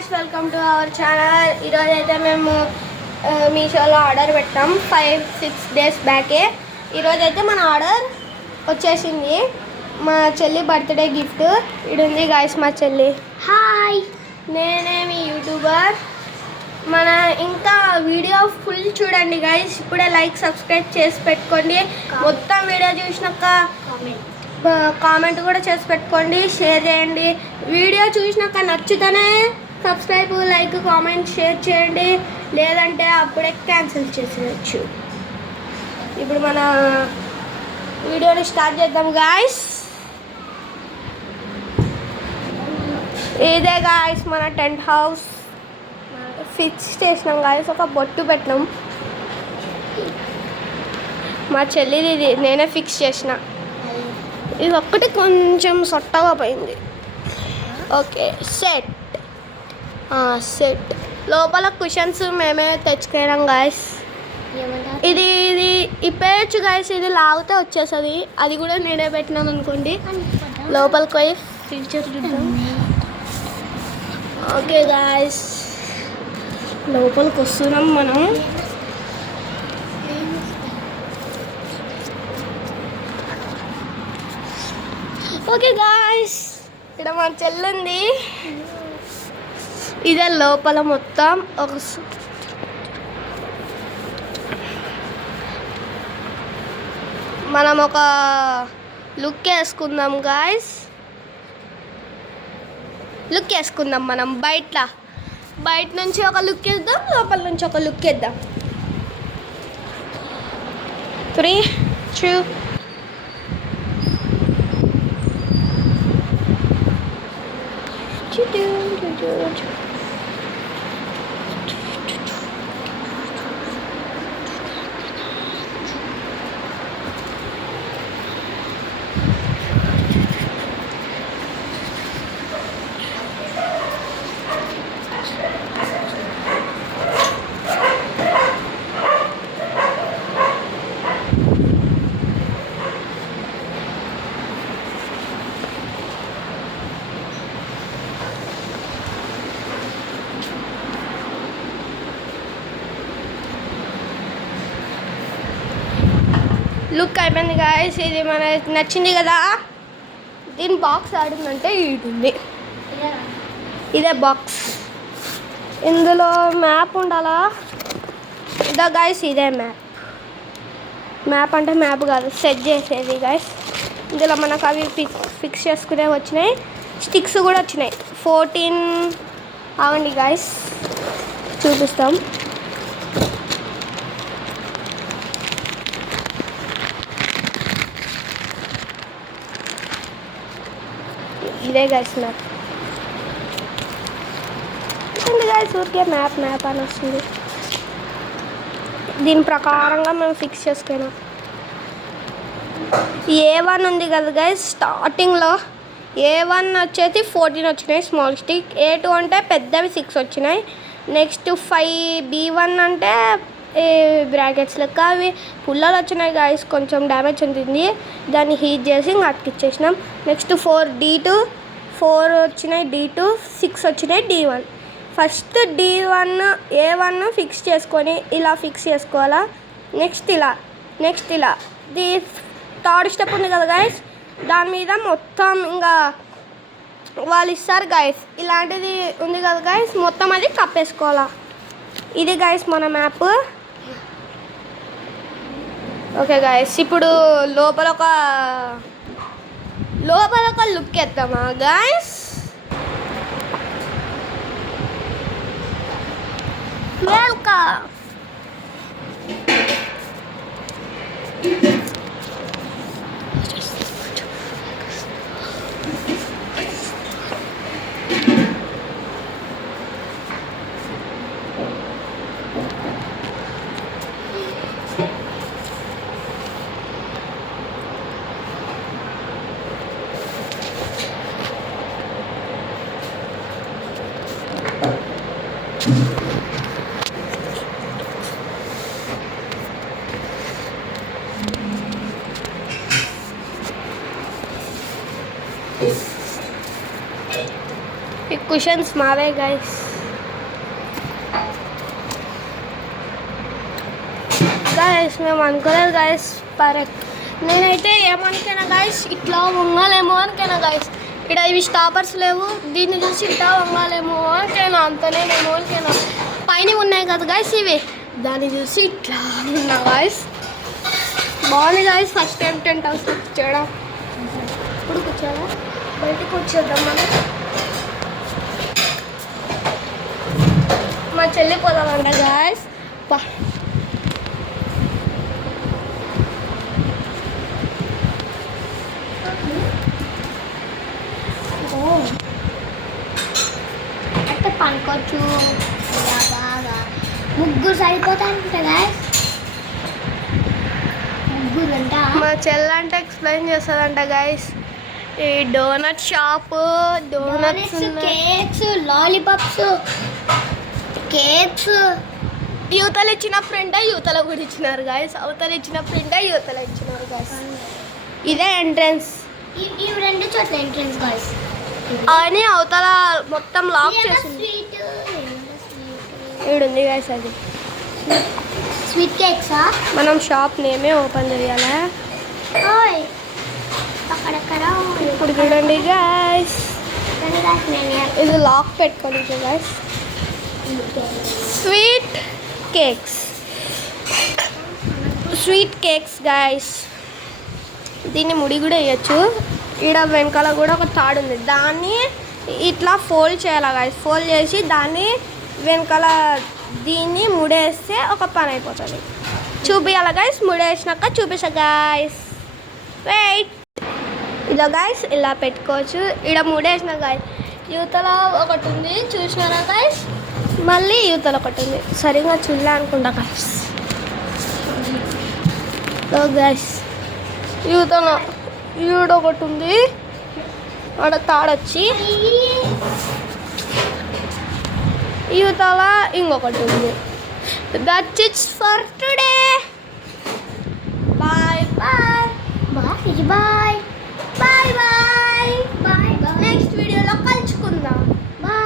guys, welcome to our channel. ఈరోజు అయితే మేము మీషోలో ఆర్డర్ పెట్టాం 5-6 days బ్యాకే. ఈరోజు అయితే మన ఆర్డర్ వచ్చేసింది. మా చెల్లి బర్త్డే గిఫ్ట్ ఇది ఉంది గాయస్. మా చెల్లి హాయ్, నేనే మీ యూట్యూబర్. మన ఇంకా వీడియో ఫుల్ చూడండి గాయస్. ఇప్పుడే లైక్ సబ్స్క్రైబ్ చేసి పెట్టుకోండి. మొత్తం వీడియో చూసినాక కామెంట్ కూడా చేసి పెట్టుకోండి, షేర్ చేయండి. వీడియో చూసినాక నచ్చితేనే సబ్స్క్రైబ్, లైక్, కామెంట్, షేర్ చేయండి. లేదంటే అప్పుడే క్యాన్సిల్ చేసేయచ్చు. ఇప్పుడు మన వీడియోని స్టార్ట్ చేద్దాం గాయస్. ఇదే గాయస్ మన టెంట్ హౌస్ ఫిక్స్ చేసినాం గాయస్. ఒక బొట్టు పెట్టినాం. మా చెల్లిది ఇది నేనే ఫిక్స్ చేసిన. ఇది ఒక్కటి కొంచెం సొట్టగా పోయింది. ఓకే, సెట్ లోపల కుషన్స్ మేమే తెచ్చుకున్నాం గాయస్. ఇది ఇప్పేయచ్చు గాయస్. ఇది లాగితే వచ్చేస్తుంది. అది కూడా నేనే పెట్టినాను అనుకోండి. లోపలికి పోయి ఫీచర్ చూద్దాం. ఓకే గాయస్, లోపలికి వస్తున్నాం మనం. ఓకే గాయస్, ఇక్కడ మా చెల్లింది. ఇదే లోపల మొత్తం. మనం ఒక లుక్ వేసుకుందాం గాయస్. లుక్ వేసుకుందాం మనం బయట నుంచి ఒక లుక్ వేద్దాం, లోపల నుంచి ఒక లుక్ వేద్దాం. 3, 2 లుక్ అయిపోయింది గాయస్. ఇది మన నచ్చింది కదా. దీని బాక్స్ ఆడిందంటే ఇది ఇదే బాక్స్. ఇందులో మ్యాప్ ఉండాలా? ఇదా గాయస్, ఇదే మ్యాప్ అంటే మ్యాప్ కాదు, సెట్ చేసేది గాయస్. ఇందులో మనకు అవి ఫిక్స్ చేసుకునే వచ్చినాయి. స్టిక్స్ కూడా వచ్చినాయి 14. అవండి గాయస్, చూపిస్తాం. ఇదే గైస్ మ్యాప్. గైస్ ఊరికే మ్యాప్ అని వస్తుంది. దీని ప్రకారంగా మేము ఫిక్స్ చేసుకున్నాం. A1 ఉంది కదా గైస్. స్టార్టింగ్లో A1 వచ్చేసి 14 వచ్చినాయి స్మాల్ స్టిక్. A2 అంటే పెద్దవి 6 వచ్చినాయి. నెక్స్ట్ 5B1 అంటే బ్రాకెట్స్ లెక్క అవి పుల్లలు వచ్చినాయి గాయస్. కొంచెం డ్యామేజ్ ఉంటుంది. దాన్ని హీట్ చేసి అతికిచ్చేసినాం. నెక్స్ట్ 4D2 4 వచ్చినాయి. D2 6 వచ్చినాయి. D1 ఫస్ట్ A1 ఫిక్స్ చేసుకొని ఇలా ఫిక్స్ చేసుకోవాలా. నెక్స్ట్ ఇలా ది థర్డ్ స్టెప్ ఉంది కదా గైస్. దాని మీద మొత్తం ఇంకా వాళ్ళు ఇస్తారు గైస్. ఇలాంటిది ఉంది కదా గైస్, మొత్తం అది కప్పేసుకోవాలా. ఇది గైస్ మన మ్యాప్. ఓకే గైస్, ఇప్పుడు లోపల ఒక లుక్ వేద్దామా గైస్. వెల్కమ్. कुशन्स मारे गाइस। గాయస్ మేము అనుకోలేదు గాయస్ పరెక్ట్. నేనైతే ఏమనుకున్నా గాయస్ ఇట్లా వంగాలేమో అనుకున్నా గాయస్. ఇక్కడ ఇవి స్టాపర్స్ లేవు, దీన్ని చూసి ఇట్లా వంగాలేమో అనుకున్నా, అంతనే మేము అనుకున్నా. పైన ఉన్నాయి కదా గాయస్ ఇవి, దాన్ని చూసి ఇట్లా ఉన్నా గాయస్. బాగుంది guys. First time tent house కూర్చోడా. ఇప్పుడు కూర్చోడా, బయటకు వచ్చేద్దాం మనం. మా చెల్లి పోదామంట గాయస్. పా అంటే పనుకోవచ్చు బాగా. ముగ్గురు సరిపోతాను కదా, ముగ్గురు అంట. మా చెల్లి అంటే ఎక్స్ప్లెయిన్ చేస్తుందంట గాయస్. ఈ donut shop, donuts, cakes, lollipops, cakes. యువతలు ఇచ్చిన ప్రింట్ యువతల కూడా ఇచ్చినారు గాయస్. అవతల ఇచ్చిన ప్రింట్ యువతల ఇచ్చినారు గాయస్. ఇదే ఎంట్రన్స్. ఇవి రెండు చోట్ల ఎంట్రన్స్ గాయస్. అని అవతల మొత్తం లాక్ చేసింది. ఈడుంది గాయస్ అది. స్వీట్ కేక్సా? మనం షాప్ నేమే ఓపెన్ చేయాలా? అక్కడక్కడ ఇప్పుడు చూడండి గాయస్, ఇది లాక్ పెట్టుకోండి guys. Sweet cakes, sweet cakes guys. దీన్ని ముడి కూడా వేయచ్చు. ఈడ వెనకాల కూడా ఒక తాడు ఉంది, దాన్ని ఇట్లా ఫోల్డ్ చేయాలి గాయస్. ఫోల్డ్ చేసి దాన్ని వెనకాల దీన్ని ముడేస్తే ఒక పని అయిపోతుంది. చూపించాలి గాయస్. ముడేసినాక చూపిస్తా గాయస్. వెయిట్. ఇలా గాయస్ ఇలా పెట్టుకోవచ్చు. ఈడ ముడేసిన గాయస్. యువతల ఒకటి ఉంది చూసినారా గాయస్, మళ్ళీ యువతల ఒకటి ఉంది. సరిగా చూడలే అనుకుంటా గాయస్. గాయస్ యువతల ఈడ ఒకటి ఉంది, ఆడ తాడొచ్చి యువతల ఇంకొకటి ఉంది. That's it's for today. Bye bye bye bye.